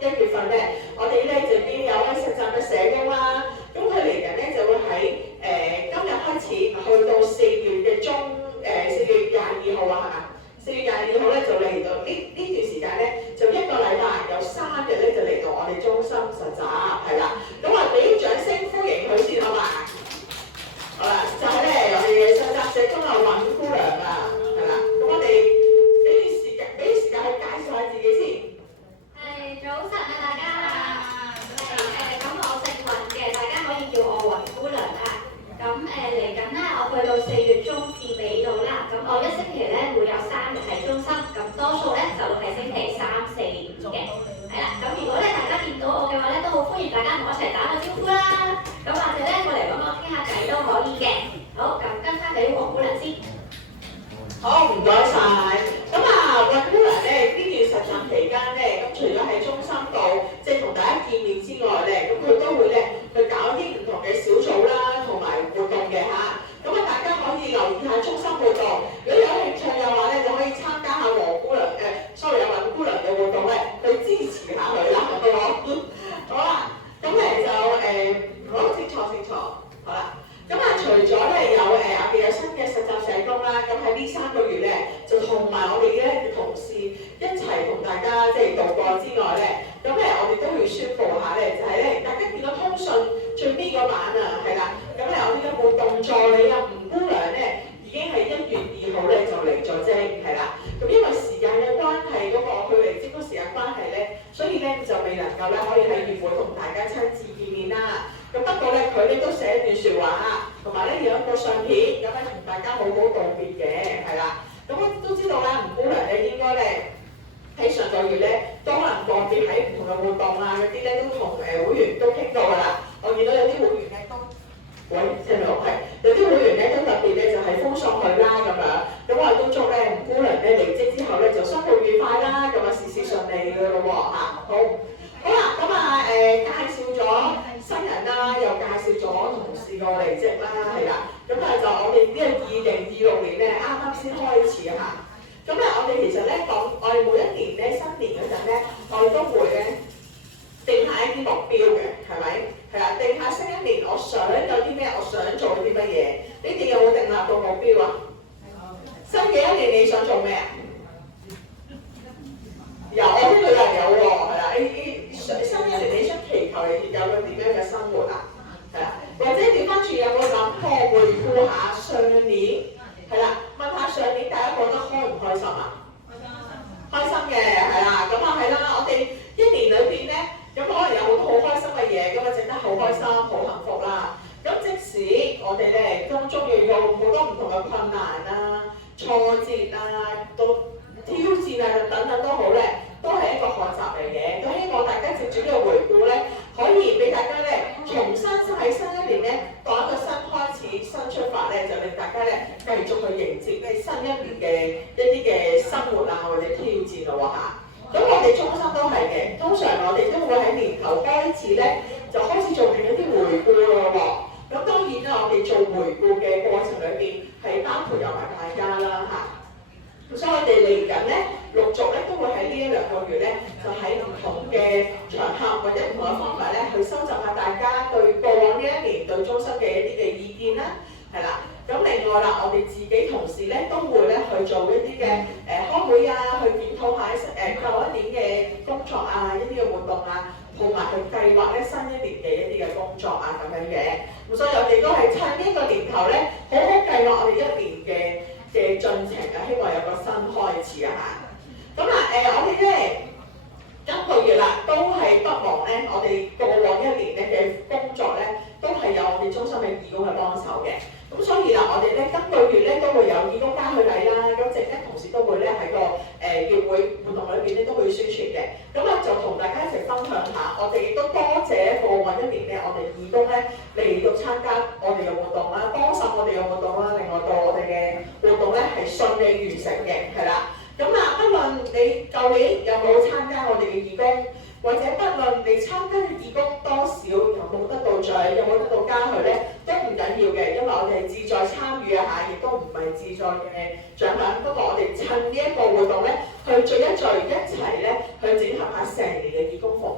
1月份咧，我哋咧就已經有實習嘅社工啦。咁佢嚟緊咧就會喺今日開始去到4月嘅4月22號啊，係嘛？4月22號咧就嚟到呢段時間咧，就1個禮拜有3日咧就嚟到我哋中心實習，係啦。咁啊，俾掌聲歡迎佢先好嘛？好啦，就係咧我哋嘅實習社工啊，尹姑娘啊，係啦。咁我哋俾啲時間去介紹下自己先。係早晨啊，大家。咁我姓尹嘅，大家可以叫我尹姑娘啦。咁嚟緊咧，我去到4月中至尾度啦。咁我1星期咧會有3日喺中心，咁多數咧就會係星期3、4、5嘅。係啦，咁如果咧大家見到我嘅話咧，都好歡迎大家同我一齊打個招呼啦。咁或者咧過嚟揾我傾下偈都可以嘅。好，咁跟翻俾黃姑娘先。好，唔該晒。咁啊，尹姑娘咧呢段實習期間咧，咁除咗喺中心度即係同大家見面之外咧，咁佢都會咧去搞啲唔同嘅小組啦，同埋活動嘅嚇。咁啊，大家可以留意下中心活動。如果有興趣嘅話咧，就可以參加下黃姑娘有尹姑娘嘅活動咧，去支持下佢啦，好唔好？好啦，咁咧就好清楚，好啦。咁啊，除咗咧我哋有新嘅實習社工啦，咁喺呢3個月咧，就同埋我哋咧嘅同事一齊同大家即係度過之外咧，咁咧我哋都會宣佈下咧，就係咧大家見到通訊最尾個版啊，係啦，咁咧我哋嘅活動助理啊吳姑娘咧，已經係1月2號咧就嚟咗職，係啦，咁因為時間嘅關係，嗰個佢離職嗰時間關係咧，所以咧就未能夠咧可以喺月會同大家親自見面啦。咁不過咧，佢哋都寫一段説話啊，同埋咧有一個相片，咁咧同大家好好道別嘅，係啦。咁我都知道啦，吳姑娘咧應該咧喺上個月咧都可能個別喺唔同嘅活動啊嗰啲咧都同會員都傾到㗎啦。我見到有啲會員咧都，聽到係有啲會員咧都特別咧就係封送佢啦咁樣。咁我哋都祝咧吳姑娘咧離職之後咧就生活愉快啦，咁啊事事順利㗎咯喎嚇。好啦，咁啊介紹咗新人啦，又介紹咗同事個離職啦，係啦。咁啊就我哋呢個2026年咧啱啱先開始嚇。咁咧我哋其實咧講，我哋每一年咧新年嗰陣咧，我哋都會咧定下一啲目標嘅，係咪？係啦，定下新一年我想有啲咩，我想做啲乜嘢。你哋有冇定立到目標啊？新嘅一年你想做咩啊？有，我呢度有人有喎，係啦。新一年你想祈求你有個點樣嘅生活啊？係啦，或者調翻轉有冇諗過回顧下上年？係啦，問下上年大家覺得開唔開心啊？開心嘅，係啦，咁啊係啦，我哋一年裏邊咧，咁可能有好多好開心嘅嘢，咁啊整得好開心、好幸福啦。咁即使我哋咧當中要有好多唔同嘅困難啊、挫折啊、到挑戰啊等等都好咧，都係一個學習嚟嘅。都希望大家藉住呢個回顧咧，可以俾大家咧重新喺新一年咧當一個新開始、新出發咧，就令大家咧繼續去迎接咧新一年嘅一啲嘅生活啊或者挑戰咯喎嚇。咁我哋中心都係嘅，通常我哋都會喺年頭開始咧就開始做定一啲回顧咯喎。咁當然啦，我哋做回顧嘅過程裏邊係包括有埋大家啦嚇。咁所以我哋嚟緊咧，陸續咧都會喺呢1-2個月咧，就喺唔同嘅場合或者唔同嘅方法咧，去收集下大家對過往呢一年對中心嘅一啲嘅意見啦，係啦。咁另外啦，我哋自己同事咧都會咧去做一啲嘅開會啊，去檢討下舊一年嘅工作啊，一啲嘅活動啊，同埋去計劃咧新一年嘅一啲嘅工作啊咁樣嘅。咁所以我哋都係趁呢個年頭咧，好好計劃我哋一年嘅進程啊，希望有個新開始啊嚇。咁啊我哋咧今個月啦，都係不忘咧，我哋過往一年咧嘅工作咧，都係有我哋中心嘅義工去幫手嘅。咁所以啦，我哋咧今個月咧都會有義工家去睇啦，咁陣間同時都會咧喺個月會活動裏邊咧都會宣傳嘅。咁啊就同大家一齊分享下，我哋亦都多謝過往一年咧，我哋義工咧嚟到參加我哋嘅活動啦，幫手我哋嘅活動啦，另外到我哋嘅活動咧係順利完成嘅，係啦。咁啊，不論你舊年有冇參加我哋嘅義工，或者不論你參加嘅義工多少，有冇得到獎，有冇得到嘉許咧，都唔緊要嘅，因為我哋係志在參與一下，亦都唔係志在嘅獎品。不過我哋趁呢一個活動咧，去聚一聚，一齊咧去整合下成年嘅義工服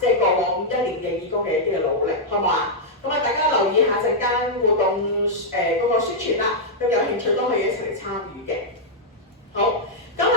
即係過往1年嘅義工嘅一啲嘅努力，好唔好啊？咁啊，大家留意下陣間活動嗰個宣傳啦，咁有興趣都可以一齊嚟參與嘅。好，咁啊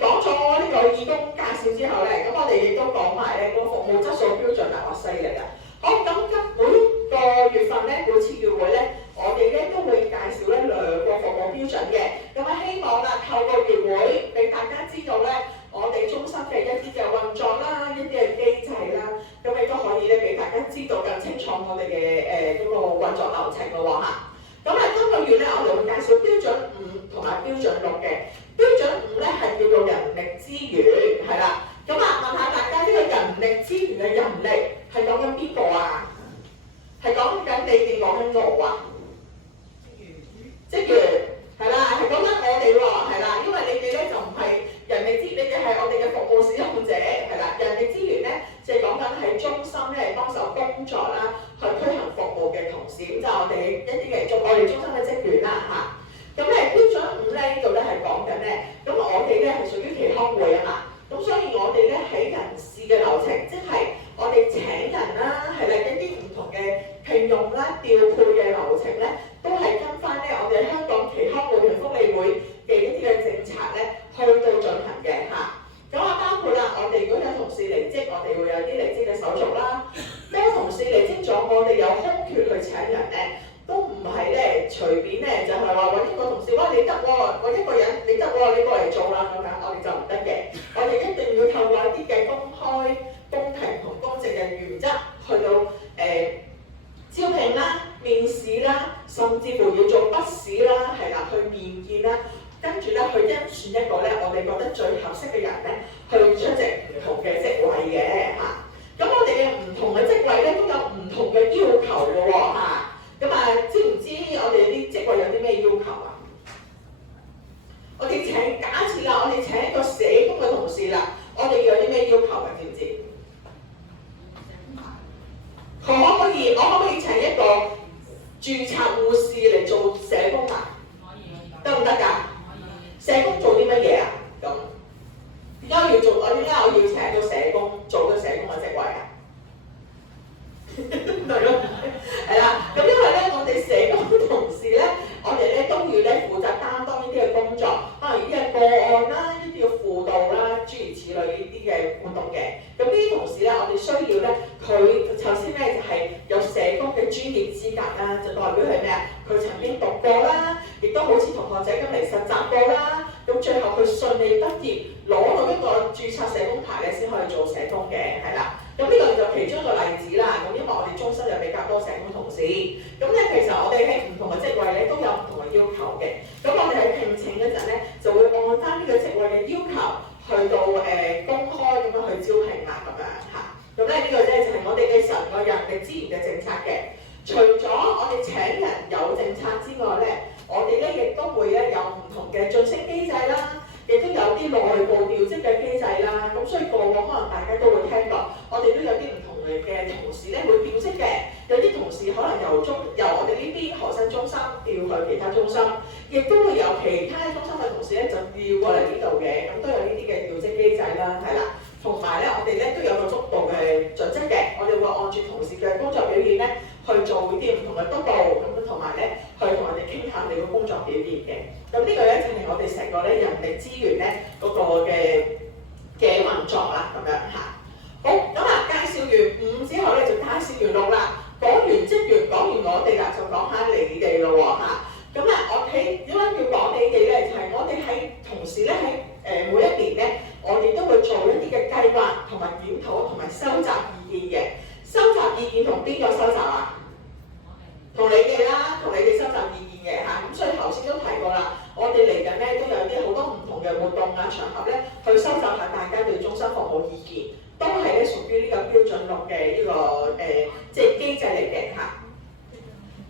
講咗呢個義工介紹之後咧，咁我哋亦都講埋咧個服務質素標準啦，哇犀利啊！好，咁每個月份咧，每次月會咧，我哋咧都會介紹咧2個服務標準嘅。咁啊，希望啦透過月會俾大家知道咧，我哋中心嘅一啲嘅運作啦，一啲嘅機制啦，咁亦都可以咧俾大家知道更清楚我哋嘅嗰個運作流程咯喎嚇。咁啊，今個月咧，我哋會介紹標準5同埋標準6嘅。標準5咧係叫做人力資源，係啦。咁啊，問下大家呢個人力資源嘅人力係講緊邊個啊？係講緊你哋講緊我啊？職員係啦，係講緊我哋喎，係啦，因為你哋咧就唔係人力資源，你哋係我哋嘅服務使用者，係啦。人力資源咧就係講緊喺中心咧幫手工作啦，去推行服務嘅同事，咁就我哋一啲嘅我哋中心嘅職員啦嚇。咁咧標準5咧呢度咧係講緊咧，咁我哋咧係屬於期康會啊嘛。咁所以我哋咧喺人事嘅流程，即係我哋請人啦，係啦，一啲唔同嘅聘用啦、調配嘅流程咧，都係跟翻咧我哋香港期康會同福利會嘅一啲嘅政策咧，去到進行嘅嚇。咁啊，包括啦，我哋如果有同事離職，我哋會有啲離職嘅手續啦。當同事離職咗，我哋有空缺去請人咧，都唔係咧隨便咧，就係話揾一個同事，哇你得喎，揾一個人你得喎，你過嚟做啦咁樣，我哋就唔得嘅。我哋一定要透過一啲嘅公開、公平同公正嘅原則，去到招聘啦、面試啦，甚至乎要做筆試啦，係啦，去面見啦，跟住咧去甄選一個咧我哋覺得最合適嘅人咧，去出席唔同嘅職位嘅嚇。咁我哋嘅唔同嘅職位咧都有唔同嘅要求嘅喎嚇。咁啊，知唔知我哋啲職位有啲咩要求啊？我哋假設啦，我哋請一個社工嘅同事啦，我哋有啲咩要求啊？知唔知？我可唔可以請一個註冊護士嚟做社工啊？得唔得㗎？社工做啲乜嘢啊？咁點解我要請個社工做個社工嘅職位啊？係咯，係啦。咁因為咧，我哋社工同事咧，我哋咧都要咧負責擔當呢啲嘅工作，可能呢啲嘅個案啦，呢啲嘅輔導啦，諸如此類呢啲嘅活動嘅。咁呢啲同事咧，我哋需要咧，佢首先咧就係有社工嘅專業資格啦，就代表係咩啊？佢曾經讀過啦，亦都好似同學仔咁嚟實習過啦。咁最後佢順利畢業，攞到一個註冊社工牌咧，先可以做社工嘅，係啦。咁呢個就其中一個例子啦。咁因為我哋中心有比較多社工同事，咁咧其實我哋喺唔同嘅職位咧都有唔同嘅要求嘅。咁我哋喺聘請嗰陣咧，就會按翻呢個職位嘅要求去到公開咁樣去招聘啦，咁樣嚇。咁咧呢個咧就係我哋嘅成個人力資源嘅政策嘅。除咗我哋請人有政策之外咧，我哋咧亦都會咧有唔同嘅晉升機制啦。亦都有啲內部調職嘅機制啦，咁所以過往可能大家都會聽過，我哋都有啲唔同嘅同事咧會調職嘅，有啲同事可能由我哋呢邊學生中心調去其他中心，亦都會有其他中心嘅同事咧就調過嚟呢度嘅，咁都有呢啲嘅調職機制啦，係啦，同埋咧我哋咧都有個督導嘅準則嘅，我哋會按住同事嘅工作表現咧去做啲唔同嘅督導，咁同埋咧去同我哋傾下你個工作表現嘅。咁呢個咧就係我哋成個咧人力資源咧嗰個嘅運作啦，咁樣嚇。好，咁啊介紹完5之後咧，就介紹完6啦。講完職員，講完我哋啦，就講下你哋咯喎嚇。咁啊，我哋點解要講你哋咧？就係我哋喺同時咧喺每一年咧，我哋都會做一啲嘅計劃同埋檢討同埋收集意見嘅。收集意見同邊個收集啊？同你哋啦，同你哋收集意見嘅嚇。咁所以頭先都提過啦。我哋嚟緊咧都有啲好多唔同嘅活動啊場合咧，去收集下大家對中心服務意見，都係咧屬於呢個標準6嘅呢個即係機制嚟嘅嚇。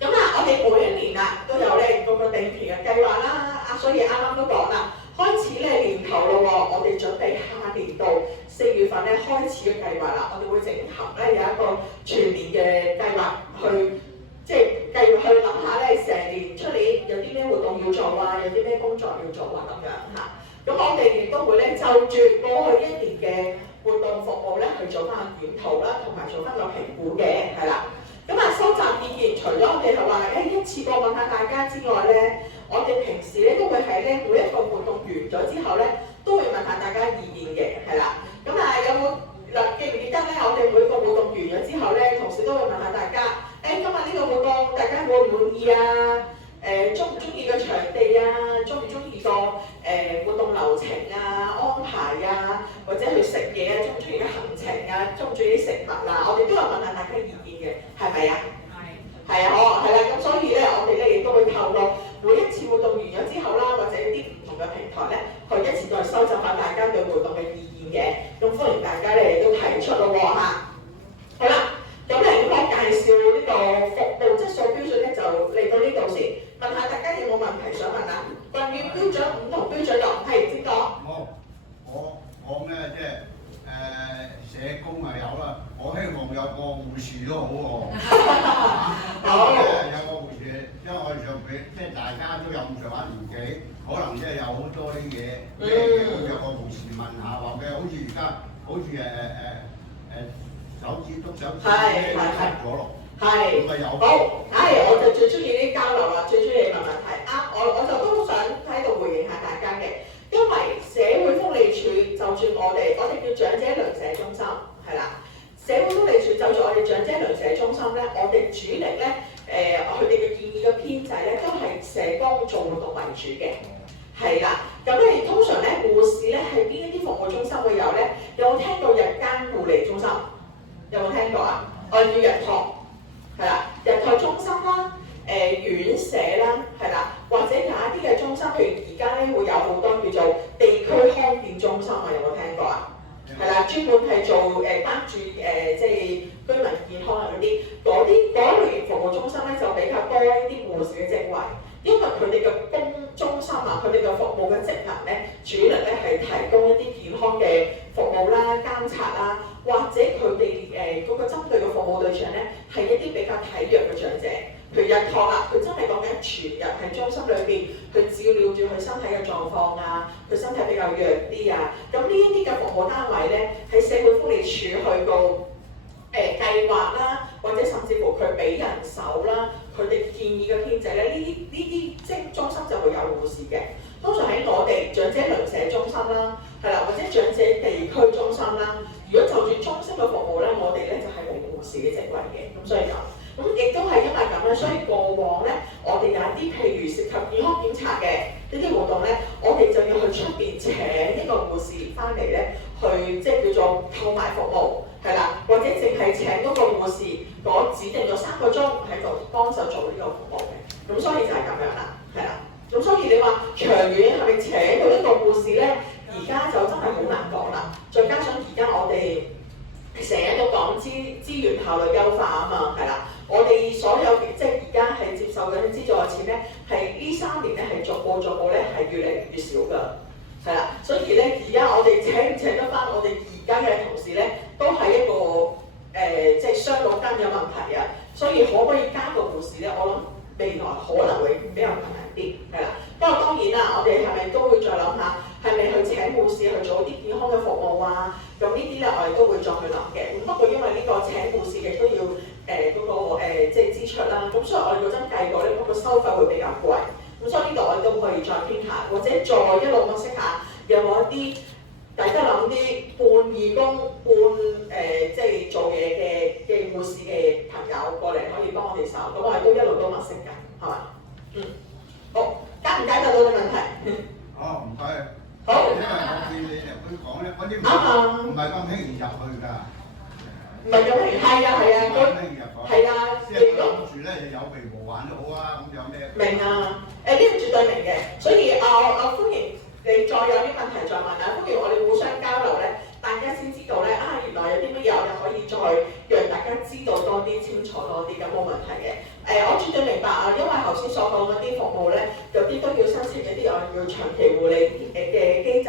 咁啊，我哋每一年啊都有咧嗰個定期嘅計劃啦，所以啱啱都講啦，開始咧年頭咯喎，我哋準備下年度4月份咧開始嘅計劃啦，我哋會整合咧有一個全年嘅計劃去。即係繼續去諗下咧，成年出年有啲咩活動要做啊，有啲咩工作要做啊咁樣嚇。咁我哋亦都會咧就住過去1年嘅活動服務咧去做翻個檢討啦，同埋做翻個評估嘅，係啦。咁啊，收集意見，除咗我哋係話一次過問下大家之外咧，我哋平時咧都會喺咧每一個活動完咗之後咧，都會問下大家意見嘅，係啦。咁啊，有冇記唔記得咧？我哋每個活動完咗之後咧，同時都會問下大家，今日呢個活動大家滿唔滿意啊？中唔中意個場地啊？中唔中意個活動流程啊、安排啊，或者去食嘢啊？中唔中意個行程啊？中唔中意啲食物啊？我哋都有問下大家意見嘅，係咪啊？係啊，係啦。咁所以咧，我哋咧亦都會透過每一次活動完咗之後啦，或者啲唔同嘅平台咧，去一次再收集下大家對活動嘅意見嘅。咁歡迎大家咧都提出咯喎嚇。好啦，咁嚟我介紹呢個服務質素標準咧，就嚟到呢度先。問下大家有冇問題想問啊？關於標準5同標準6，係點講？我咧即係社工啊有啦，我希望有個護士都好喎。有個護士，因為我哋上邊即係大家都有咁上下年紀，可能即係有好多啲嘢，有個護士問下，或者好似而家好似手指篤手指咧黑咗咯。係，好，我就最中意啲交流啦，最中意問問題。我就都想喺度回應下大家嘅，因為社會福利署就住我哋叫長者鄰舍中心，係啦。社會福利署就住我哋長者鄰舍中心咧，我哋主力咧，佢哋嘅建議嘅編制咧，都係社工做活動為主嘅，係啦。咁咧通常咧，護士咧喺邊一啲服務中心會有咧？有冇聽過日間護理中心？有冇聽過啊？我哋叫日託。係啦，日託中心啦，院舍啦，係啦，或者有一啲嘅中心，譬如而家咧會有好多叫做地區康健中心啊，有冇聽過啊？係啦，專門係做關注即係居民健康啊嗰類型服務中心咧，就比較多一啲護士嘅職位，因為佢哋嘅中心啊，佢哋嘅服務嘅職能咧，主力咧係提供一啲健康嘅服務啦、監察啦。或者佢哋嗰個針對嘅服務對象咧，係一啲比較體弱嘅長者，譬如日託啦，佢真係講緊全日喺中心裏邊去照料住佢身體嘅狀況啊，佢身體比較弱啲啊，咁呢一啲嘅服務單位咧，喺社會福利署去到計劃啦，或者甚至乎佢俾人手啦，佢哋建議嘅編制咧，呢啲即係中心就會有護士嘅。通常喺我哋長者鄰舍中心啦，係啦，或者長者地區中心啦。如果就住中心嘅服務咧，我哋咧就係冇護士嘅職位嘅，咁所以咁亦都係因為咁咧，所以過往咧，我哋有一啲譬如涉及健康檢查嘅呢啲活動咧，我哋就要去出邊請一個護士翻嚟咧，去即係叫做購買服務，係啦，或者淨係請嗰個護士嗰指定咗3個鐘喺度幫手做呢個服務嘅，咁所以就係咁樣啦，係啦，咁所以你話長遠係咪請到一個護士咧？而家就真係好難講啦，再加上而家我哋成日都講資源效率優化啊嘛，係啦，我哋所有即係而家係接受緊資助嘅錢咧，係呢3年咧係逐步咧係越嚟越少㗎，係啦，所以咧而家我哋請唔請得翻我哋而家嘅同事咧，都係一個即係雙腦筋嘅問題啊，所以可唔可以加個護士咧？我諗未來可能會比較困難啲，係啦。不過當然啦，我哋係咪都會再諗下，係咪去請護士去做啲健康嘅服務啊？咁呢啲咧，我哋都會再去諗嘅。不過因為呢個請護士亦都要即係支出啦，咁所以我哋嗰陣計過咧，嗰個收費會比較貴。咁所以呢度我哋都可以再傾下，或者再一路分析下有冇一啲大家諗啲半義工、半即係做嘢嘅護士嘅朋友過嚟可以幫我哋手，咁我哋都一路都物色緊，係嘛？好。解唔解答到你問題？唔該。好。因為我見你入去講咧，嗰啲唔係咁輕易入去㗎。唔係咁輕易，係啊，係啊。即係諗住咧，有備無患都好啊，咁有咩？明啊，呢個絕對明嘅，所以我歡迎你再有啲問題再問啊，歡迎我哋互相交流咧，大家先知道咧原來有啲乜嘢我哋可以再讓大家知道多啲、清楚多啲，咁冇問題嘅。我絕對明白啊，因為頭先所講嗰啲服務咧，有啲都要申請一啲我哋叫長期護理嘅機制，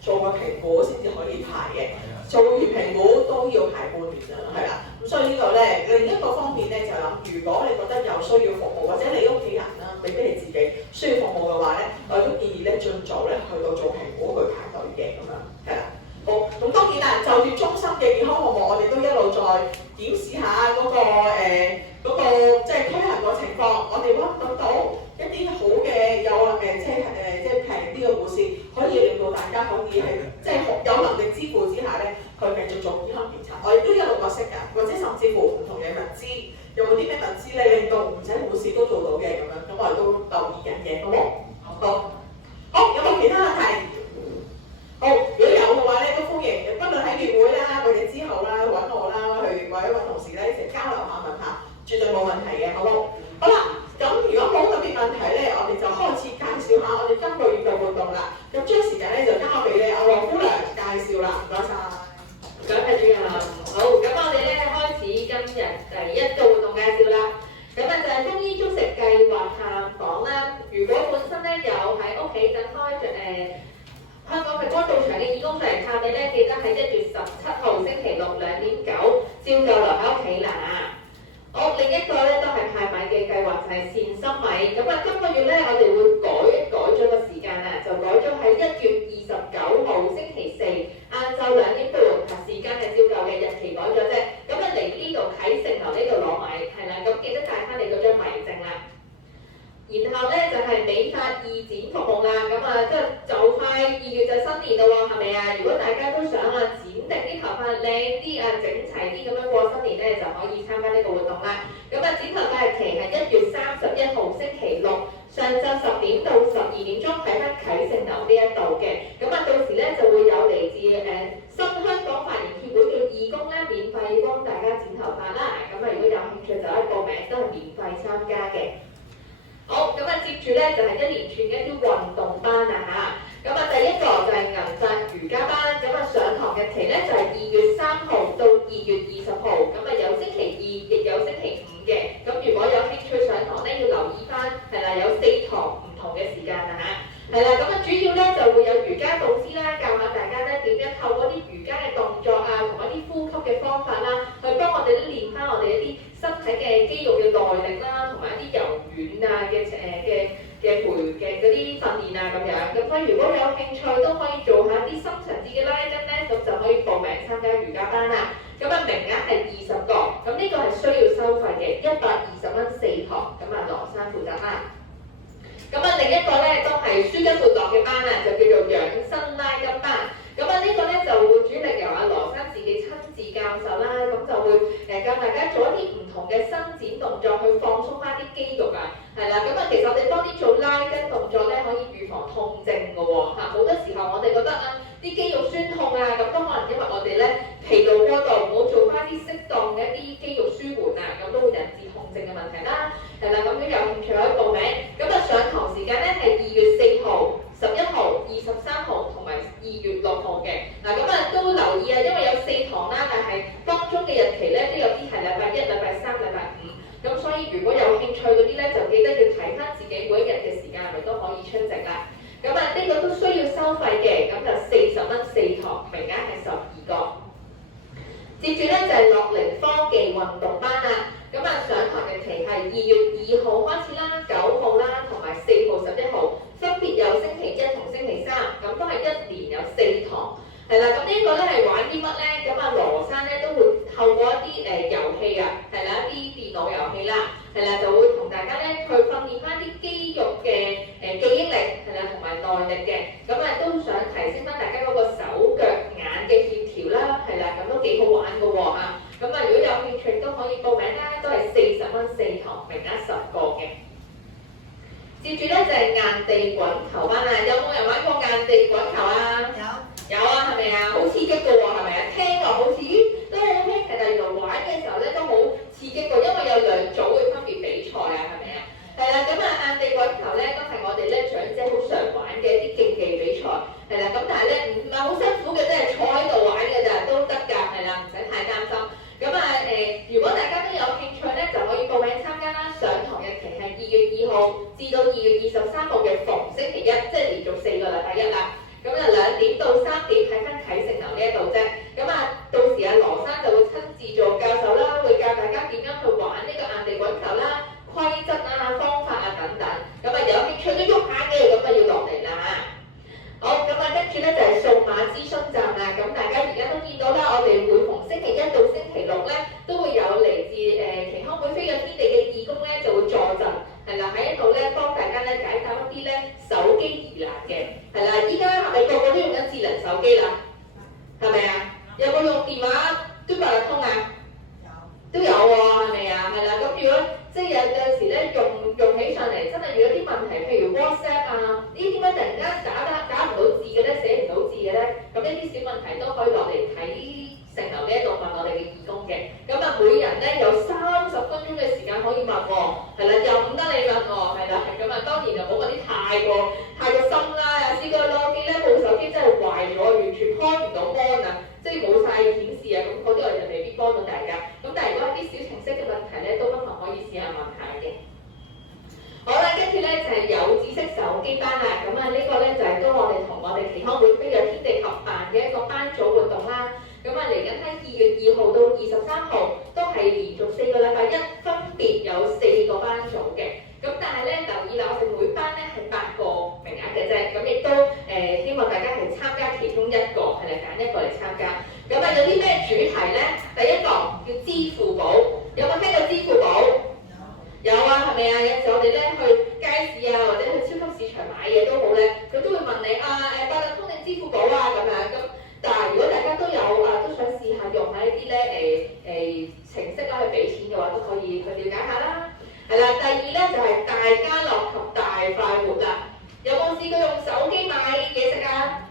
做個評估先至可以排嘅。做完評估都要排半年啊，係啦。咁所以呢個咧，另一個方面咧就諗，如果你覺得有需要服務，或者你屋企人啦，未必你自己需要服務嘅話咧，我都建議咧盡早咧去到做評估去排隊嘅咁樣，係啦。好，咁當然啦，就就住中心嘅健康項目，我哋都一路再檢視下嗰個即係推行個情況，我哋揾到一啲好嘅即係平啲嘅護士，可以令到大家可以係即係有能力支付之下咧，去繼續做健康檢查。我亦都一路角色㗎，或者甚至乎唔同嘅物資，有冇啲咩物資咧令到唔使護士都做到嘅咁樣，咁我哋都留意緊嘅，好冇？好，有冇其他問題？好，如果有嘅話咧，都歡迎，不論喺月會啦，或者之後啦，揾我啦，去或者揾同事咧一齊交流下問下，絕對冇問題嘅，好冇？好啦，咁如果冇特別問題咧，我哋就開始介紹下我哋今個月嘅活動啦。咁將時間咧就交俾咧阿黃姑娘介紹啦，唔該晒。唔該晒主任。好，咁我哋咧開始今日第一個活動介紹啦。咁啊就係中醫中食計劃探訪啦。如果本身咧有喺屋企等開香港嘅安道場嘅義工嚟探你咧，記得喺1月17號星期六2點9照舊留喺屋企啦。好，另一個咧都係派米嘅計劃就係善心米。咁啊，今個月咧我哋會改咗個時間啦，就改咗喺1月29號星期4晏晝2點半，時間係照舊嘅，日期改咗啫。咁啊嚟呢度啟盛樓呢度攞米，係啦，咁記得帶翻你嗰張米證啦。然後咧就係美髮義剪服務啦，咁啊就快2月就新年啦喎，係咪啊？如果大家都想剪定啲頭髮靚啲整齊啲咁樣過新年咧，就可以參加呢個活動啦。咁剪頭髮日期係1月31號星期六上晝10點到12點鐘，喺翻啟盛樓呢一度嘅。咁到時咧就會有嚟自新香港髮型協會嘅義工咧，免費幫大家剪頭髮啦。咁如果有興趣就可以報名，都係免費參加嘅。好，咁接住咧就係一連串嘅一啲運動班啦嚇。咁第一個就係銀髮瑜伽班，上堂日期咧就係2月3號到2月20號，有星期2亦有星期5嘅。咁如果有興趣上堂咧，要留意翻係啦，有4堂唔同嘅時間啦嚇。係啦，主要咧就會有瑜伽導師啦，教下大家咧點樣透過啲瑜伽嘅動作同埋啲呼吸嘅方法啦，去幫我哋都練翻我哋一啲身體嘅肌肉嘅耐力啦，同埋一啲柔軟嘅嗰啲訓練咁樣。咁所以如果有興趣都可以做下啲深層次嘅拉筋咧，咁就可以報名參加瑜伽班啦。名額係20個，咁呢個係需要收費嘅，120蚊4堂。羅生負責啦。另一個咧都係舒筋活絡嘅班就叫做養生拉筋班。呢個咧就會主力由羅生自己親自教授啦，咁就會教大家做一啲唔同嘅伸展動作去放鬆翻啲肌肉係啦。其實我哋多啲做拉筋動作咧，可以預防痛症嘅喎嚇。好多時候我哋覺得啲肌肉酸痛咁都可能因為我哋咧疲勞過度，冇做翻啲適當嘅一啲肌肉舒緩咁都會引致痛症嘅問題啦。係啦，咁如果有興趣可以報名。上堂時間咧係2月4號、11號、23號同埋2月6號嘅。都留意因為有4堂啦，但係當中嘅日期咧都有啲係禮拜1、禮拜3、禮拜5。咁所以如果有興趣嗰啲咧，就記得要睇翻自己每一日嘅時間係咪都可以出席啦。呢個都需要收費嘅，就40蚊4堂，名額係12個。接住咧就係樂齡科技運動班啦。上堂日期係2月2號開始啦、9號啦同埋4號、11號，分別有星期1同星期3，都係1年有4堂。係啦，呢個咧係玩啲乜咧？羅生咧都會透過一啲遊戲係啦，一啲電腦遊戲啦，係啦，就會同大家咧去訓練翻啲肌肉嘅記憶力係啦，同埋耐力嘅。都想提升翻大家嗰個手腳眼嘅協調啦，係啦，都幾好玩嘅喎嚇。如果有興趣都可以報名啦，都係40蚊4堂，名額10個嘅。接住咧就係硬地滾球班有冇人玩過硬地滾球有係咪好刺激嘅喎，係咪聽落好似都好輕，但係原來玩嘅時候咧都好刺激嘅，因為有2組會分別比賽係咪係啦，硬地滾球咧都係我哋咧長者好常玩嘅一啲競技比賽，係啦，但係咧唔係好辛苦嘅，即係坐喺度玩嘅咋都得㗎，係啦，唔使太擔心。如果大家都有興趣咧，就可以報名參加啦。上堂日期係2月2號至到2月23號嘅逢星期1，即係連續4個禮拜1啦。2點到3點喺翻啟盛樓呢一度啫。到時羅生就會親自做教授啦，會教大家點樣去玩呢個硬地滾球啦、規則方法等等。有興趣都喐下嘅，要落嚟啦。好，跟住咧就係數碼諮詢站啦。大家而家都見到啦，我即係有陣時咧用起上嚟，真係遇到啲問題，譬如 WhatsApp 啊，咦點解突然間打唔到字嘅咧，寫唔到字嘅咧？咁呢啲小問題都可以落嚟睇城樓呢一度問我哋嘅義工嘅。咁啊，每人咧有30分鐘嘅時間可以問喎，係啦，又唔得你問喎，係啦，咁啊當然就冇問啲太過深啦。有試過攞機咧部手機真係壞咗，完全開唔到 mon 啊，即係冇晒顯示啊，咁嗰啲我哋就未必幫到大家。咁但係如果係啲小程式嘅問題咧，都不妨可以試下問下嘅。好啦，跟住咧就係有知識手機班啦。咁啊呢個咧就係都我哋同我哋耆康會飛躍天地合辦嘅一個班組活動啦。咁啊嚟緊喺2月2號到23號都係連續4個禮拜一，分別有4個班組嘅。咁但係咧留意啦，我哋每班咧係8個名額嘅啫。咁亦都希望大家係參加其中一個，係嚟揀一個嚟參加。咁啊有啲咩主題咧？第一個叫支付寶，有冇聽過支付寶？有啊，係咪啊？有時我哋咧去街市啊，或者去超級市場買嘢都好咧，佢都會問你八達通定支付寶啊咁樣咁。但係如果大家都有都想試下用下呢啲咧程式啦去俾錢嘅話，都可以去了解下啦。係啦，第二咧就係大家樂及大快活啦。有冇試過用手機買嘢食啊？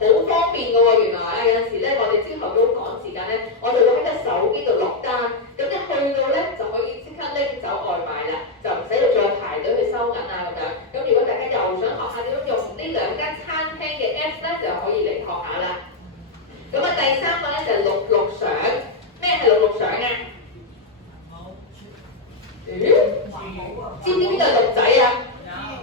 好方便嘅喎，原來有陣時咧，我哋朝頭早趕時間咧，我哋會喺個手機度落單，咁一去到咧就可以即刻拎走外賣啦，就唔使再排隊去收銀啊咁樣。咁如果大家又想學下點樣用呢2間餐廳嘅 Apps 咧，就可以嚟學下啦。咁啊，第3個咧就係錄相。咩係錄相啊？知唔知邊個係鹿仔啊？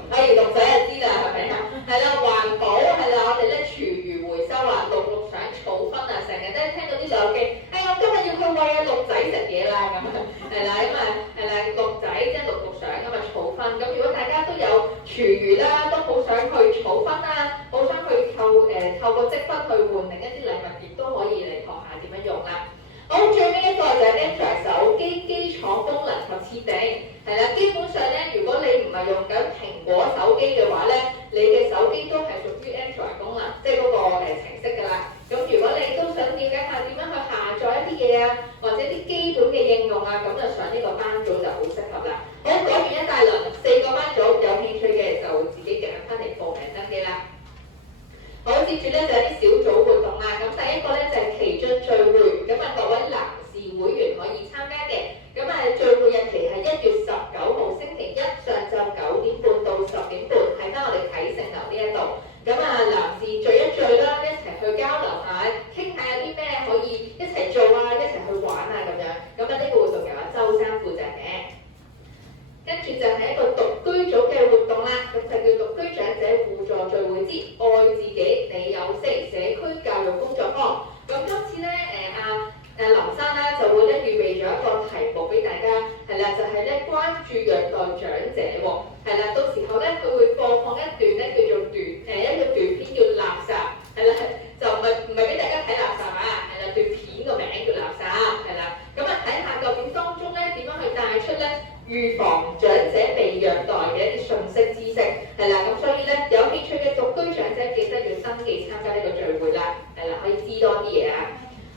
鹿仔就知啦，係咪啊？係啦，環保係啦，我哋咧廚餘回收啊，錄相儲分啊，成日都聽到呢兩句。我今日要去餵鹿仔食嘢啦，咁係啦，咁啊係啦，鹿仔即係錄相咁啊儲分。咁如果大家都有廚餘啦，都好想去儲分啊，好想去透過積分去換另一啲禮物，亦都可以嚟學下點樣用啦。好，最尾一個就係 Android 手機基礎功能及設定，係啦，基本上咧，如果你唔係用緊蘋果手機嘅話咧，你嘅手機都係屬於 Android 功能，即係嗰個程式㗎啦。咁如果你都想了解下點樣去下載一啲嘢啊，或者啲基本嘅應用啊，咁就上呢個班組就好適合啦。好，講完一大輪4個班組，有興趣嘅就自己揀翻嚟報名登記啦。好，接住咧就係啲小組活動啦。咁第一個咧就係旗津聚會，咁啊各位男士會員可以參加嘅。咁啊聚會日期係1月19號星期一上晝9點半到10點半，喺翻我哋啟盛樓呢一度。咁啊男士聚一聚啦，一齊去交流下，傾下有啲咩可以一齊做啊，一齊去玩啊咁樣。咁啊呢個活動由周生負責嘅。跟住就係一個獨居組嘅活動啦，咁就叫獨居長者互助聚會之愛自己你有聲社區教育工作坊。咁今次咧林生咧就會咧預備咗一個題目俾大家，係啦，就係咧關注虐待長者喎，係啦，到時候咧佢會播放一段咧叫做一個短片叫垃圾，係啦，就唔係俾大家睇垃圾啊，係啦，段片個名叫垃圾，係啦，咁啊睇下究竟當中咧點樣去帶出咧預防長者被虐待嘅一啲信息知識，係啦，咁所以咧有興趣嘅獨居長者記得要登記參加呢個聚會啦，係啦，可以知多啲嘢啊。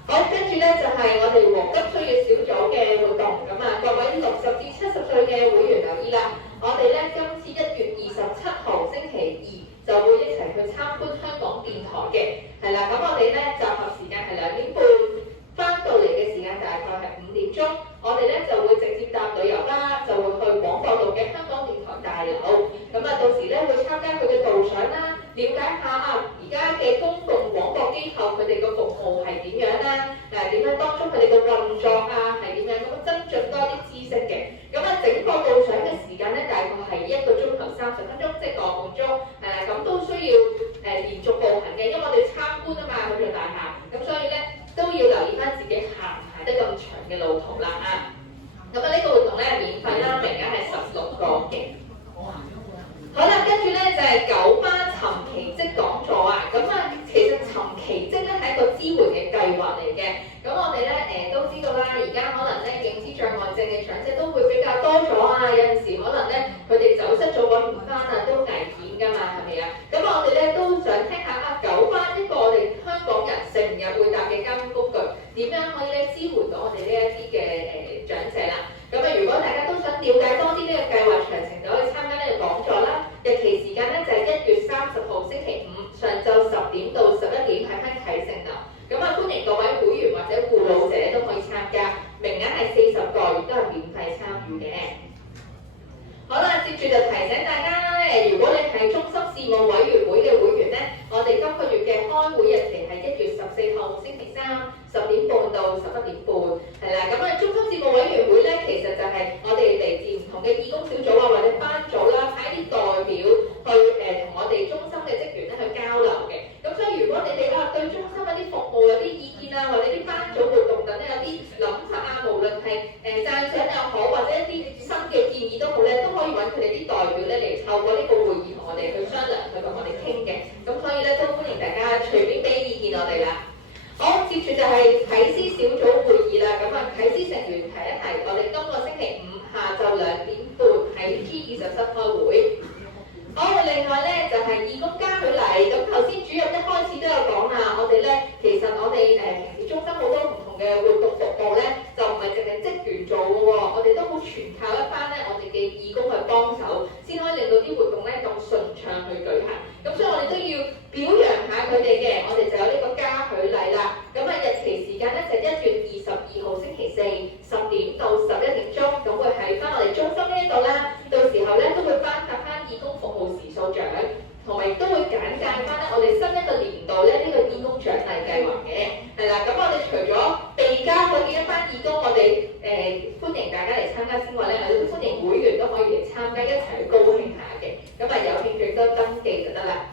好，跟住咧就係我哋黃金需要小組嘅活動，咁啊各位60至70歲嘅會員留意啦，我哋咧今次1月27號星期2就會一齊去參觀香港電台嘅，係啦，咁我哋咧集合時間係2點半，翻到嚟嘅時間大概係5點鐘，我哋咧就會直接搭旅遊啦，就會去廣播道嘅香港電台大樓，咁啊到時咧會參加佢嘅導賞啦，了解下而家嘅公共廣播機構佢哋個服務係點樣啦，點樣當中佢哋嘅運作係點樣，咁增進多啲知識嘅。咁啊整個導賞嘅時間咧大概係1個鐘頭30分鐘，即係個半鐘，咁都需要連續步行嘅，因為我哋參觀啊嘛佢條大廈，咁所以咧都要留意翻自己行唔行得咁長嘅路途啦啊。咁啊呢個活動咧免費啦，名額係16個嘅。好啦，跟住咧就係9巴尋奇蹟講座啊！咁啊，其實尋奇蹟咧係一個支援嘅計劃嚟嘅。咁我哋咧都知道啦，而家可能咧認知障礙症嘅長者都會比較多咗啊，有陣時可能咧佢哋走失咗揾唔翻啊，都危險㗎嘛，係咪啊？咁我哋咧都想聽下9巴一個我哋香港人成日會搭嘅交通工具，點樣可以咧支援到我哋呢一啲嘅長者啦？咁啊，如果大家都想了解一提，我哋今個星期五下晝2點半喺 G27開會。好，另外咧就係義工嘉許禮，咁頭先主任一開始都有講啦，我哋咧其實我哋平時中心好多唔同嘅活動服務咧，就唔係淨係職員做嘅喎，我哋都好全靠一班咧我哋嘅義工去幫手，先可以令到啲活動咧咁順暢去舉行。咁所以我哋都要表揚下佢哋嘅，我哋就有呢個嘉許禮啦。咁啊日期時間咧就1月22號星期四10點到11點鐘，咁會喺翻我哋中心呢度啦。到時候咧都會頒發翻義工服務時數獎，同埋都會簡介翻咧我哋新一個年度咧呢個義工獎勵計劃嘅，係啦。咁我哋除咗被嘉許嘅一班義工，我哋歡迎大家嚟參加之外咧，我哋都歡迎會員都可以嚟參加，一齊去高興下嘅。咁啊有興趣都登記就得啦。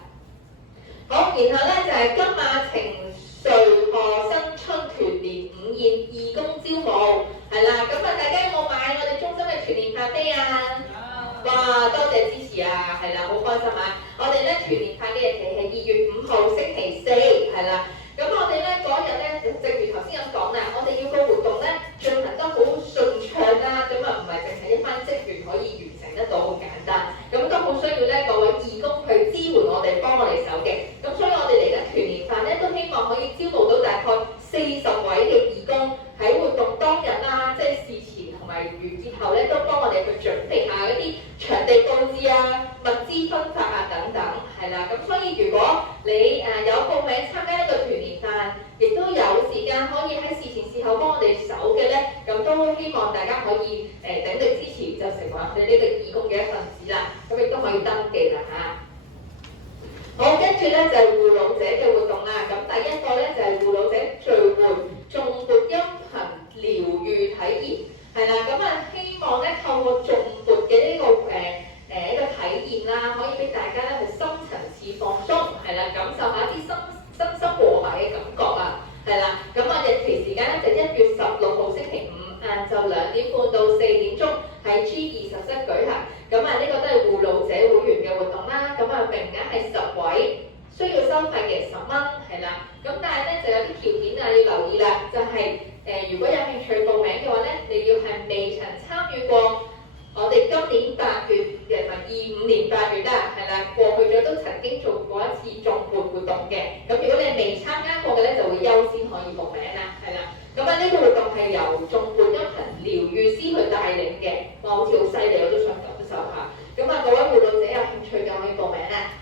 好，然後咧就係金馬情穗賀新春團年午宴義工招募，係啦。咁啊大家有冇買我哋中心嘅團年派飛啊？哇，多謝支持啊，係啦，好開心啊！我哋咧團年派嘅日期係2月5號星期四，係啦。咁我哋咧嗰日咧，正如頭先咁講啦，我哋要個活動咧進行得好順暢啦，咁啊唔係淨係一班職員可以完成得到咁簡單，咁都好需要咧各位義工去支援我哋，幫我哋手嘅。咁所以我哋嚟緊團年飯咧，都希望可以招募到大概40位嘅義工喺活動當日啦，即係事前同埋完結後咧，都幫我哋去準備下嗰啲場地佈置啊、物資分發啊等等，係啦。咁所以如果你有報名參加一個團年飯，亦都有時間可以喺事前事後幫我哋手嘅咧，咁都希望大家可以鼎力支持，就成為我哋呢個義工嘅一份子啦。咁亦都可以登記啦嚇。好，跟住咧就係護老者嘅活動啦。咁第一個咧就係護老者聚會頌缽音頻療愈體驗，係啦。咁啊希望咧透過頌缽嘅呢個一個體驗啦，可以俾大家咧去深層次放鬆，係啦，感受下啲身心和諧嘅感覺啊，係啦。咁啊日期時間咧就1月16號星期五晏晝2點半到4點鐘喺 G27舉行。咁啊呢個都係護老者會員嘅活動啦。咁啊名額係10位，需要收費嘅10蚊，係啦。咁但係咧就有啲條件啊要留意啦，就係如果有興趣報名嘅話咧，你要係未曾參與過我哋今年8月嘅同埋25年8月啦，係啦，過去咗都曾經做過一次頌缽活動嘅。咁如果你係未參加過嘅咧，就會優先可以報名啦，係啦。咁啊呢個活動係由頌缽音頻療愈師去帶領嘅，哇好似好犀利，我都想感受下。咁啊各位護老者有興趣嘅可以報名啦。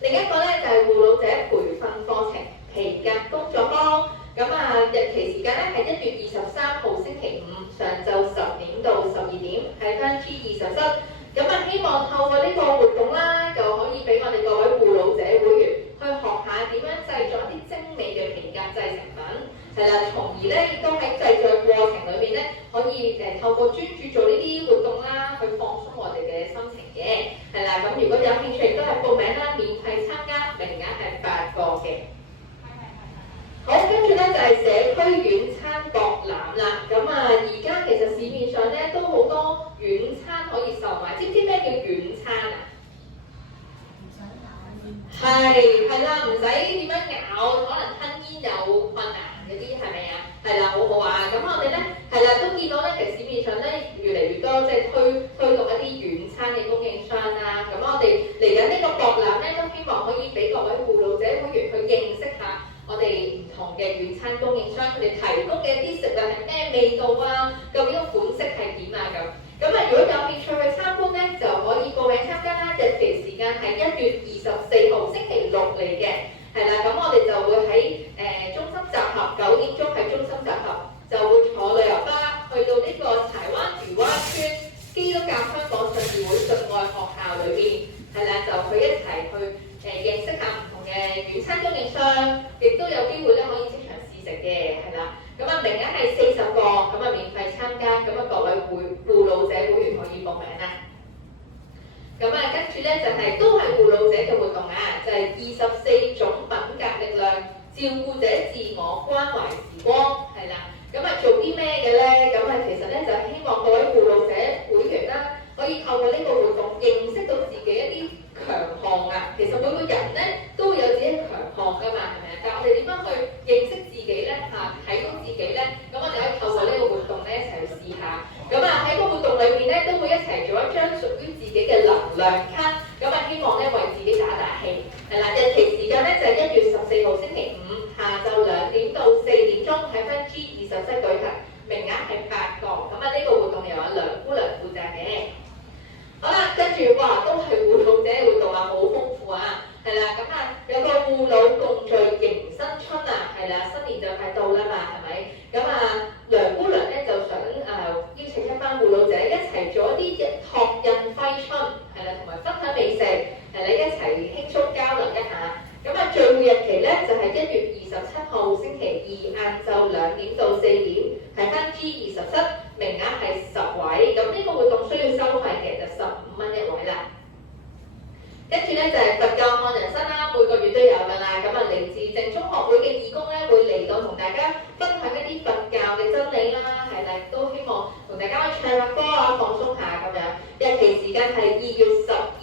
另一個咧就係護老者培訓課程皮革工作坊。咁啊日期時間咧係1月23號星期五上晝10點到12點，喺翻 G27。咁啊希望透過呢個活動啦，就可以俾我哋各位護老者會員去學下點樣製作一啲精美嘅皮革製成品，係啦，從而咧亦都喺製作過程裏面咧，可以透過專注做呢啲活動啦，去放鬆我哋嘅心情嘅，係啦。咁如果有興趣亦都係報名啦，免費參加，名額係8個嘅。好，跟住咧就係社區軟餐博覽啦。咁啊，而家其實市面上咧都好多軟餐可以售賣，知唔知咩叫軟餐啊？係啦，唔使點樣咬，可能吞煙有困難嗰啲係咪啊？係啦，好好啊。咁我哋咧係啦，都見到咧，其實市面上咧越嚟越多即係推動一啲軟餐嘅供應商啦。咁我哋嚟緊呢個博覽咧，都希望可以俾各位護老者會員去認識下我哋唔同嘅軟餐供應商，佢哋提供嘅一啲食物係咩味道啊？究竟個款式係點啊？咁啊，如果有興趣去參觀咧，就可以報名參加啦。日期時間係1月24號星期六嚟嘅，係啦。咁我哋就會喺中心集合9點鐘喺中心集合，就會坐旅遊巴去到呢個柴灣漁灣村基督教香港信義會信愛學校裏邊，係啦，就去一齊去認識下唔同嘅軟餐供應商，亦都有機會咧可以即場試食嘅，係啦。咁啊名額係40個，咁啊免費參加，咁啊各位護老者會員可以報名啦。咁啊跟住咧就係都係護老者嘅活動啊，就係24種品格力量照顧者自我關懷時光，係啦。咁啊做啲咩嘅咧？咁啊其實咧就係希望各位護老者會員啦，可以透過呢個活動認識到自己一啲強項啊。其實每個人咧都會有自己嘅強項㗎嘛，係咪啊？但係我哋點樣去認識自己咧？睇到自己咧，咁我哋可以透過呢個活動咧一齊咁啊喺個活動裏邊咧都會一齊做一張屬於自己嘅能量卡，咁啊希望咧為自己打打氣。係啦，日期時間咧就係1月14號星期五下晝2點到4點鐘喺分 G27舉行，名額係8個。咁啊呢個活動由阿梁姑娘負責嘅。好啦，跟住哇都係護老者活動啊，好豐富啊！係啦，咁啊有個護老共聚迎新春啊，係啦，新年就快到啦嘛，係咪？咁啊梁姑娘咧就想邀請一班護老者一齊做一啲拓印揮春，係啦，同埋分享美食，係啦，一齊輕鬆交流一下。咁啊聚會日期咧就係1月27號星期二晏晝2點到4點，係翻 G27，名額係10位。咁呢個活動需要收費嘅，就15蚊一位啦。跟住咧就係佛教看人生啦，每個月都有㗎啦。咁啊嚟自正宗學會嘅義工咧會嚟到同大家分享一啲佛教嘅真理啦，係啦，都希望同大家可以唱下歌啊，放鬆下咁樣。日期時間係2月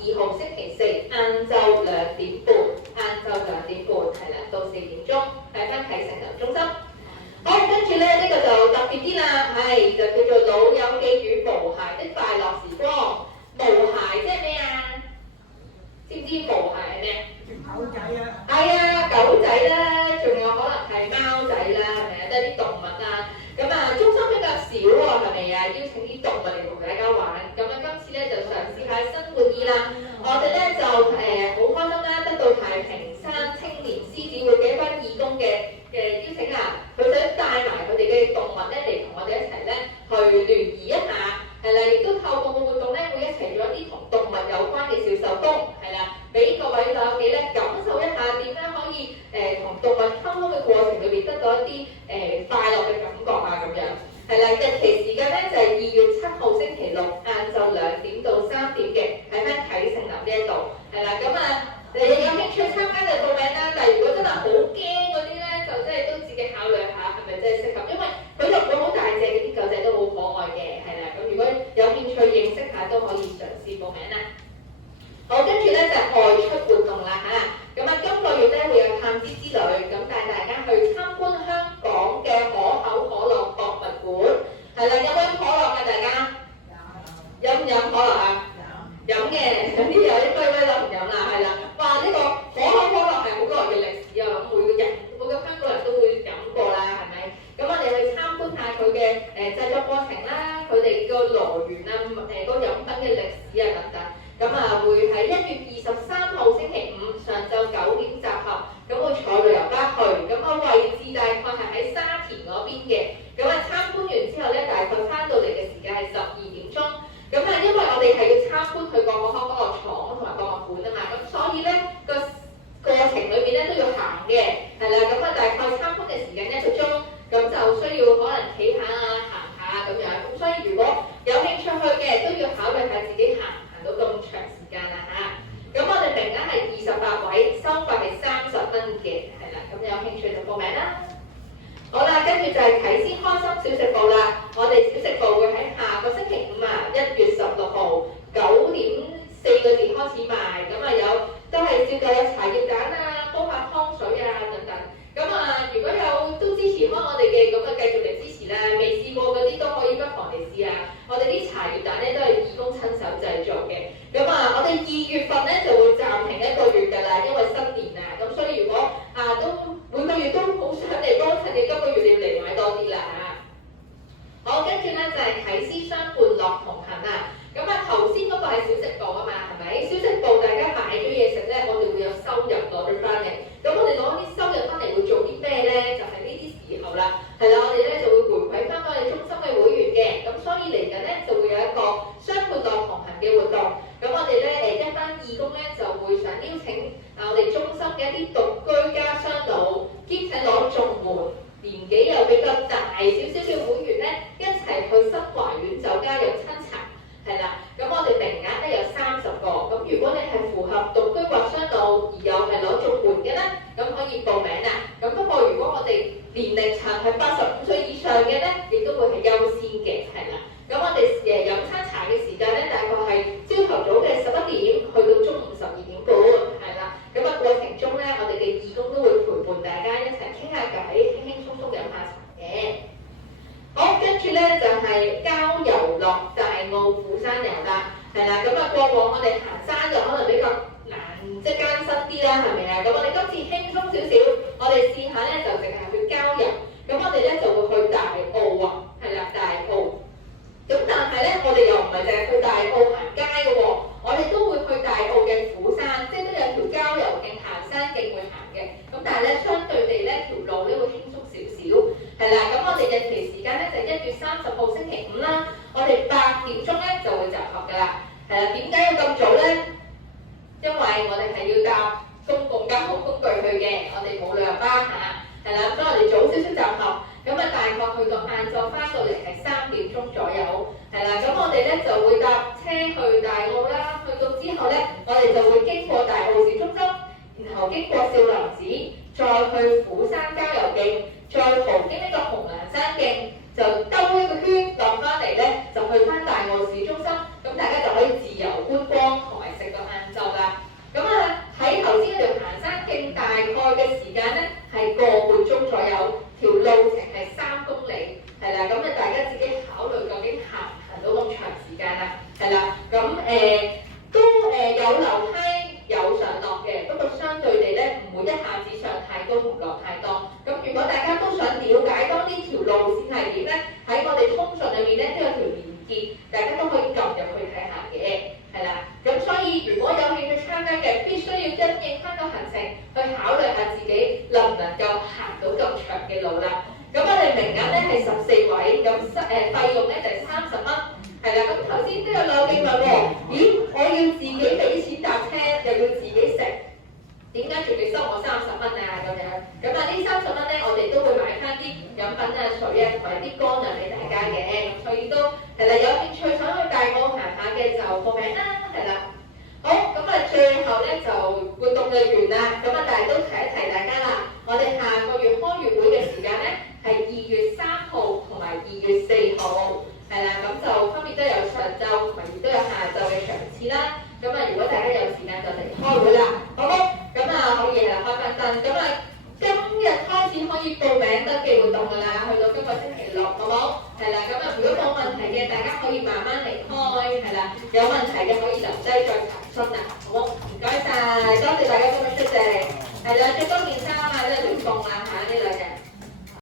12號星期四晏晝2點半，係啦，到4點鐘，喺翻啟誠樓中心。好，跟住咧呢個就特別啲啦，係就叫做老友記與無鞋的快樂時光。無鞋即係咩啊？知唔知無鞋係咩？狗仔啊！係啊，狗仔啦，仲有可能係貓仔啦，係咪啊？即係啲動物啊。咁啊，中心比較少喎，係咪啊？邀請啲動物嚟同大家玩。咁啊，今次咧就嘗試下新玩意啦。我哋咧就好開心啦，得到太平山青年獅子會嘅一班義工嘅邀請啊，佢想帶埋佢哋嘅動物咧嚟同我哋一齊咧去聯誼一下。係啦，亦都透過個活動咧，會一齊做一啲同動物有關嘅小手工，係啦，俾各位老友記咧感受一下點樣可以同動物溝通嘅過程裏邊得到一啲快樂嘅感覺啊咁樣。係啦，日期時間咧就係2月7號星期六晏晝2點到3點嘅，喺翻啟誠樓呢一度。係啦，咁啊有興趣參加就報名啦。但係如果真係好驚嗰啲咧，就真係都自己考慮下係咪真係適合，因為佢就會好大隻嘅，啲狗仔都好可愛嘅，係啦。咁如果有興趣認識下都可以嘗試報名啦。好，跟住咧就係外出活動啦嚇。咁啊，今個月咧會有探知之旅，咁帶大家去參觀香港嘅可口可樂博物館。係啦，有冇飲可樂啊？大家飲唔飲可樂啊？飲嘅，有啲有啲龜龜都唔飲啦，係啦。哇！呢個可口可樂係好耐嘅歷史啊，咁每個香港人都會飲過啦，係咪？咁我哋去參觀下佢嘅製作過程啦，佢哋個來源啊，個飲品嘅歷史啊等等。咁啊會喺1月23號星期五上晝9點集合，咁會坐旅遊巴去，咁個位置大概係喺沙田嗰邊嘅。咁啊參觀完之後咧，大概翻到嚟嘅時間係12點鐘。咁啊，因為我哋係要參觀佢個可口可樂廠同埋博物館啊嘛，咁所以咧個過程裏邊咧都要行嘅，係啦。咁啊大概參觀嘅時間1個鐘，咁就需要可能企下啊、行下咁樣。咁所以如果有興趣去嘅，都要考慮下自己行到咁長時間啦嚇。咁我哋名額係28位，收費係30蚊嘅，係啦。咁有興趣就報名啦。好啦，跟住就係啟思開心小食部啦。我哋小食部會喺下個星期五啊，1月16號9點4個字開始賣。咁啊都係照舊有茶葉蛋啊、煲下湯水啊等等。咁啊，如果有都支持開我哋嘅，咁啊繼續嚟支持啦。未試過嗰啲都可以不妨嚟試下。我哋啲茶葉蛋咧都係義工親手製造嘅。咁啊，我哋2月份咧就會暫停1個月㗎啦，因為新年啊。咁所以如果都每個月都好想嚟幫襯嘅，今個月你要嚟買多啲啦嚇。好，跟住咧就係啟思相伴樂同行啊。咁啊頭先嗰個係小食部啊嘛，係咪？小食部大家買咗嘢食咧，我哋會有收入攞咗翻嚟。咁我哋攞啲收入翻嚟會做啲咩咧？就係呢啲時候啦，係啦，我哋咧就會回饋翻我哋中心嘅會員嘅。咁所以嚟緊咧就會有一個相伴樂同行嘅活動。咁我哋咧一班義工咧就會想邀請我哋中心嘅一啲獨居家雙老，兼且攞綜援，年紀又比較大少少嘅會員咧，一齊去新華苑酒家飲親茶。係啦，咁我哋名額咧有30個，咁如果你係符合獨居或雙老而又係攞綜援嘅咧，咁可以報名啦。咁不過如果我哋年齡層係85歲以上嘅咧，亦都會係優先嘅，係啦。咁我哋飲餐茶嘅時間咧，大概係朝頭早嘅11點去到中午12點半，係啦。咁啊過程中咧，我哋嘅義工都會陪伴大家一齊傾下偈，輕輕鬆鬆飲下茶嘅。好，跟住咧就係郊遊樂落大澳釜山遊啦，係啦，咁啊過往我哋行山就可能比較難，即係艱辛啲啦，係咪啊？咁我哋今次輕鬆少少，我哋試下咧就淨係去郊遊，咁我哋咧就會去大澳啊，係啦，大澳。咁但係咧，我哋又唔係淨係去大澳行街嘅喎，我哋都會去大澳嘅釜山，即係都有條郊遊徑、行山徑會行嘅。咁但係咧，相對地咧條路咧會輕鬆少少，係啦。咁我哋日期時間咧就1月30號星期五啦，我哋8點鐘咧就會集合㗎啦。係啦，點解要咁早咧？因為我哋係要搭公共交通工具去嘅，我哋冇旅遊巴嚇，係啦，所以我哋早少少集合。咁啊，大概去到晏晝翻到嚟係3點鐘左右，係啦。咁我哋咧就會搭車去大澳啦。去到之後咧，我哋就會經過大澳市中心，然後經過少林寺，再去釜山郊遊徑，再途經呢個紅藍山徑，就兜一個圈落翻嚟咧，就去翻大澳市中心。咁大家就可以自由觀光同埋食個晏晝啦。咁啊，喺頭先嗰條行山徑大概嘅時間咧係個半鐘左右。條路程係3公里，係啦，咁啊大家自己考慮究竟行唔行到咁長時間啦，係啦，咁都有樓梯有上落嘅，不過相對地咧唔會一下子上太高同落太多。咁如果大家都想了解多呢條路線係點咧，喺我哋通訊裏面咧都有條連結，大家都可以撳入去睇下嘅，係啦。咁所以如果有興趣參加嘅，必須要因應翻個行程去考慮下自己能唔能夠行到咁長嘅路啦。咁我哋名額咧係14位，咁費用咧就係30蚊，係啦。咁頭先都有兩位問喎，咦，我要自己俾錢搭車，又要自己食，點解仲要收我30蚊啊？咁樣，咁啊呢30蚊咧，我哋都會買翻啲飲品啊、水啊同埋啲乾糧俾大家嘅，咁所以都係啦，有興趣想去大澳行下嘅就報名啦，係啦。好，咁啊最後咧就活動就完啦，咁啊但係都提一提大家啦，我哋下個月開月會嘅時間咧係2月3號同埋2月4號，係啦，咁就分別都有上晝同埋亦都有下晝嘅場次啦。咁啊如果大家有時間就嚟開會啦，好冇？咁啊可以啦，開翻燈，咁啊今日開始可以報名登記活動㗎啦，去到今個星期六，好冇？係啦，咁啊如果冇問題嘅，大家可以慢慢離開，係啦，有問題嘅可以留低再查詢啦，好冇？唔該晒，多謝大家今日出席，係啦，祝多件衫。